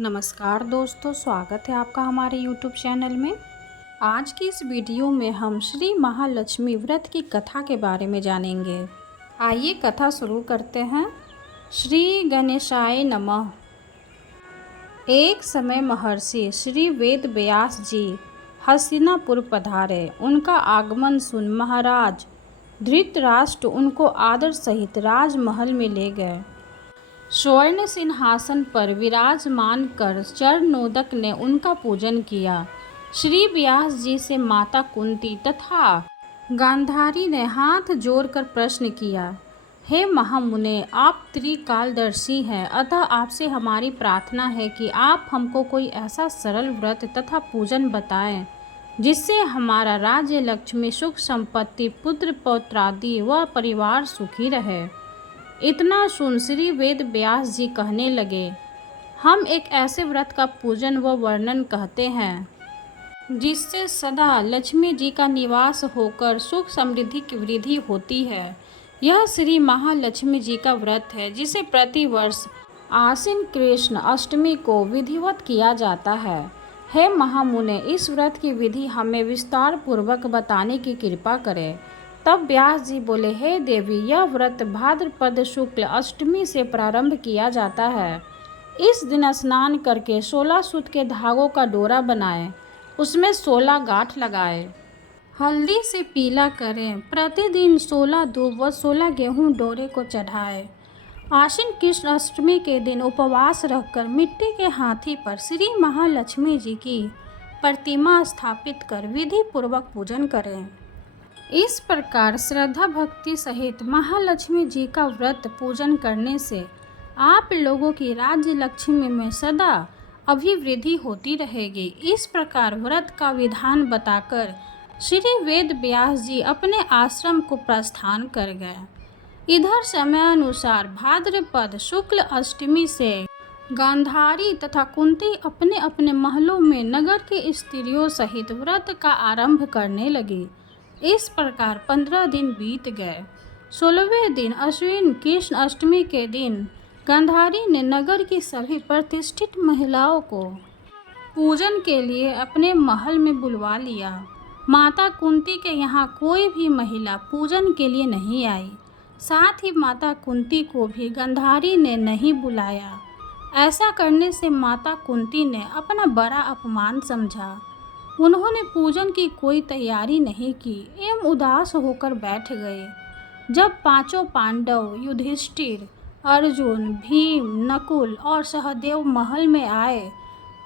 नमस्कार दोस्तों, स्वागत है आपका हमारे YouTube चैनल में। आज की इस वीडियो में हम श्री महालक्ष्मी व्रत की कथा के बारे में जानेंगे। आइए कथा शुरू करते हैं। श्री गणेशाय नमः। एक समय महर्षि श्री वेद व्यास जी हस्तिनापुर पधारे। उनका आगमन सुन महाराज धृतराष्ट्र उनको आदर सहित राजमहल में ले गए। स्वर्ण सिंहासन पर विराजमान कर चरणोदक ने उनका पूजन किया। श्री व्यास जी से माता कुंती तथा गांधारी ने हाथ जोड़कर प्रश्न किया, हे महामुने, आप त्रिकालदर्शी हैं, अतः आपसे हमारी प्रार्थना है कि आप हमको कोई ऐसा सरल व्रत तथा पूजन बताएं जिससे हमारा राज्य, लक्ष्मी, सुख संपत्ति, पुत्र पौत्रादि व परिवार सुखी रहे। इतना सुन श्री वेद व्यास जी कहने लगे, हम एक ऐसे व्रत का पूजन व वर्णन कहते हैं जिससे सदा लक्ष्मी जी का निवास होकर सुख समृद्धि की वृद्धि होती है। यह श्री महालक्ष्मी जी का व्रत है जिसे प्रतिवर्ष आश्विन कृष्ण अष्टमी को विधिवत किया जाता है। हे महामुने, इस व्रत की विधि हमें विस्तार पूर्वक बताने की कृपा करें। तब व्यास जी बोले, हे देवी, यह व्रत भाद्रपद शुक्ल अष्टमी से प्रारंभ किया जाता है। इस दिन स्नान करके 16 सूत के धागों का डोरा बनाएं, उसमें 16 गांठ लगाएं, हल्दी से पीला करें, प्रतिदिन 16 दूब व 16 गेहूं डोरे को चढ़ाएं। आश्विन कृष्ण अष्टमी के दिन उपवास रखकर मिट्टी के हाथी पर श्री महालक्ष्मी जी की प्रतिमा स्थापित कर विधि पूर्वक पूजन करें। इस प्रकार श्रद्धा भक्ति सहित महालक्ष्मी जी का व्रत पूजन करने से आप लोगों की राज्य लक्ष्मी में सदा अभिवृद्धि होती रहेगी। इस प्रकार व्रत का विधान बताकर श्री वेद व्यास जी अपने आश्रम को प्रस्थान कर गए। इधर समयानुसार भाद्रपद शुक्ल अष्टमी से गांधारी तथा कुंती अपने अपने महलों में नगर की स्त्रियों सहित व्रत का आरंभ करने लगी। इस प्रकार 15 दिन बीत गए। 16वें दिन अश्विन कृष्ण अष्टमी के दिन गांधारी ने नगर की सभी प्रतिष्ठित महिलाओं को पूजन के लिए अपने महल में बुलवा लिया। माता कुंती के यहाँ कोई भी महिला पूजन के लिए नहीं आई। साथ ही माता कुंती को भी गांधारी ने नहीं बुलाया। ऐसा करने से माता कुंती ने अपना बड़ा अपमान समझा। उन्होंने पूजन की कोई तैयारी नहीं की एवं उदास होकर बैठ गए। जब पांचों पांडव युधिष्ठिर, अर्जुन, भीम, नकुल और सहदेव महल में आए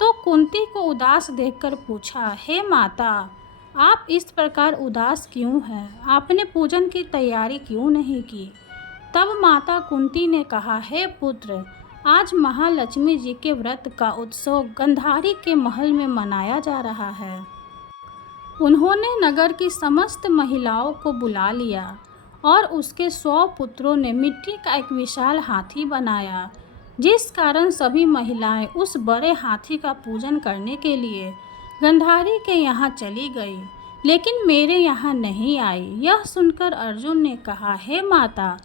तो कुंती को उदास देखकर पूछा, हे माता, आप इस प्रकार उदास क्यों हैं? आपने पूजन की तैयारी क्यों नहीं की? तब माता कुंती ने कहा, हे पुत्र, आज महालक्ष्मी जी के व्रत का उत्सव गांधारी के महल में मनाया जा रहा है। उन्होंने नगर की समस्त महिलाओं को बुला लिया और उसके 100 पुत्रों ने मिट्टी का एक विशाल हाथी बनाया, जिस कारण सभी महिलाएं उस बड़े हाथी का पूजन करने के लिए गांधारी के यहाँ चली गई, लेकिन मेरे यहाँ नहीं आई। यह सुनकर अर्जुन ने कहा, हे माता,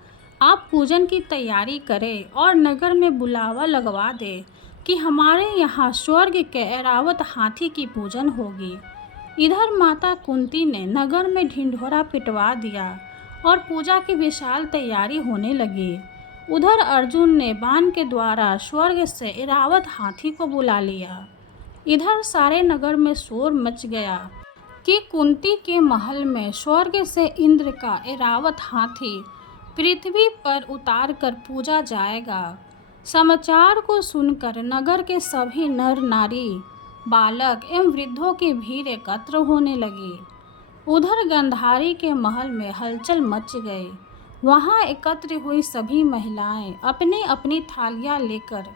आप पूजन की तैयारी करें और नगर में बुलावा लगवा दें कि हमारे यहाँ स्वर्ग के ऐरावत हाथी की पूजन होगी। इधर माता कुंती ने नगर में ढिंढोरा पिटवा दिया और पूजा की विशाल तैयारी होने लगी। उधर अर्जुन ने बाण के द्वारा स्वर्ग से ऐरावत हाथी को बुला लिया। इधर सारे नगर में शोर मच गया कि कुंती के महल में स्वर्ग से इंद्र का ऐरावत हाथी पृथ्वी पर उतार कर पूजा जाएगा। समाचार को सुनकर नगर के सभी नर नारी, बालक एवं वृद्धों की भीड़ एकत्र होने लगी। उधर गांधारी के महल में हलचल मच गई। वहां एकत्र हुई सभी महिलाएं अपनी अपनी थालियां लेकर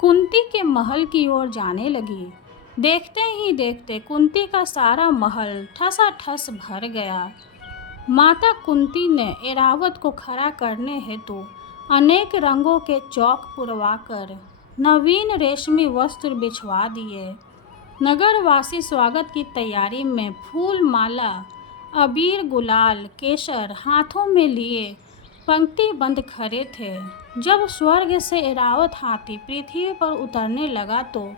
कुंती के महल की ओर जाने लगी। देखते ही देखते कुंती का सारा महल ठसाठस भर गया। माता कुंती ने ऐरावत को खड़ा करने हेतु अनेक रंगों के चौक पुरवाकर नवीन रेशमी वस्त्र बिछवा दिए। नगरवासी स्वागत की तैयारी में फूल माला, अबीर, गुलाल, केसर हाथों में लिए पंक्ति बंद खड़े थे। जब स्वर्ग से ऐरावत हाथी पृथ्वी पर उतरने लगा तो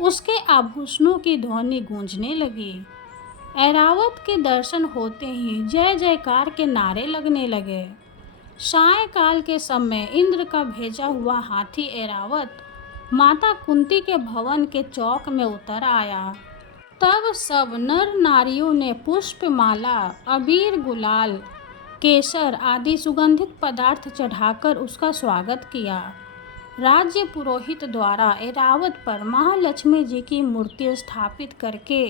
उसके आभूषणों की ध्वनि गूंजने लगी। ऐरावत के दर्शन होते ही जय जयकार के नारे लगने लगे। सायंकाल के समय इंद्र का भेजा हुआ हाथी ऐरावत माता कुंती के भवन के चौक में उतर आया। तब सब नर नारियों ने पुष्पमाला, अबीर, गुलाल, केसर आदि सुगंधित पदार्थ चढ़ाकर उसका स्वागत किया। राज्य पुरोहित द्वारा ऐरावत पर महालक्ष्मी जी की मूर्ति स्थापित करके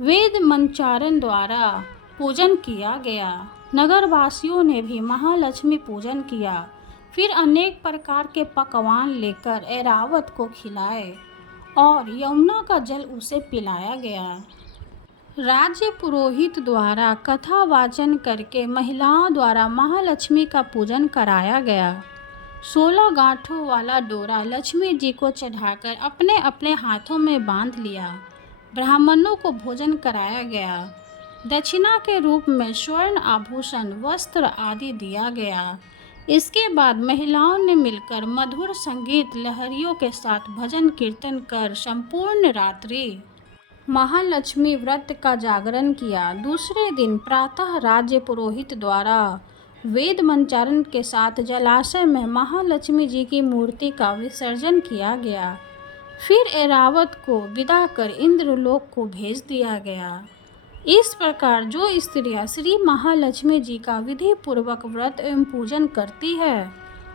वेद मंचारण द्वारा पूजन किया गया। नगरवासियों ने भी महालक्ष्मी पूजन किया। फिर अनेक प्रकार के पकवान लेकर ऐरावत को खिलाए और यमुना का जल उसे पिलाया गया। राज्य पुरोहित द्वारा कथा वाचन करके महिलाओं द्वारा महालक्ष्मी का पूजन कराया गया। 16 गांठों वाला डोरा लक्ष्मी जी को चढ़ाकर अपने अपने हाथों में बांध लिया। ब्राह्मणों को भोजन कराया गया। दक्षिणा के रूप में स्वर्ण आभूषण, वस्त्र आदि दिया गया। इसके बाद महिलाओं ने मिलकर मधुर संगीत लहरियों के साथ भजन कीर्तन कर संपूर्ण रात्रि महालक्ष्मी व्रत का जागरण किया। दूसरे दिन प्रातः राज्य पुरोहित द्वारा वेद मंचारण के साथ जलाशय में महालक्ष्मी जी की मूर्ति का विसर्जन किया गया। फिर ऐरावत को विदा कर इंद्रलोक को भेज दिया गया। इस प्रकार जो स्त्रियां श्री महालक्ष्मी जी का विधि पूर्वक व्रत एवं पूजन करती है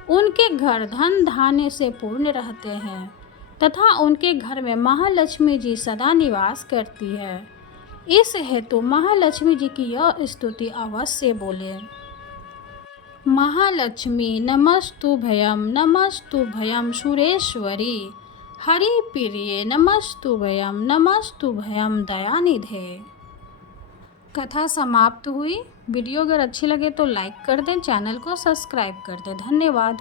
उनके घर धन धान्य से पूर्ण रहते हैं तथा उनके घर में महालक्ष्मी जी सदा निवास करती है। इस हेतु महालक्ष्मी जी की यह स्तुति अवश्य बोले। महालक्ष्मी नमस्तुभ्यं नमस्तुभ्यं सुरेश्वरी हरिप्रिये नमस्तुभ्यं नमस्तुभ्यं दयानिधे। कथा समाप्त हुई। वीडियो अगर अच्छी लगे तो लाइक कर दें, चैनल को सब्सक्राइब कर दें। धन्यवाद।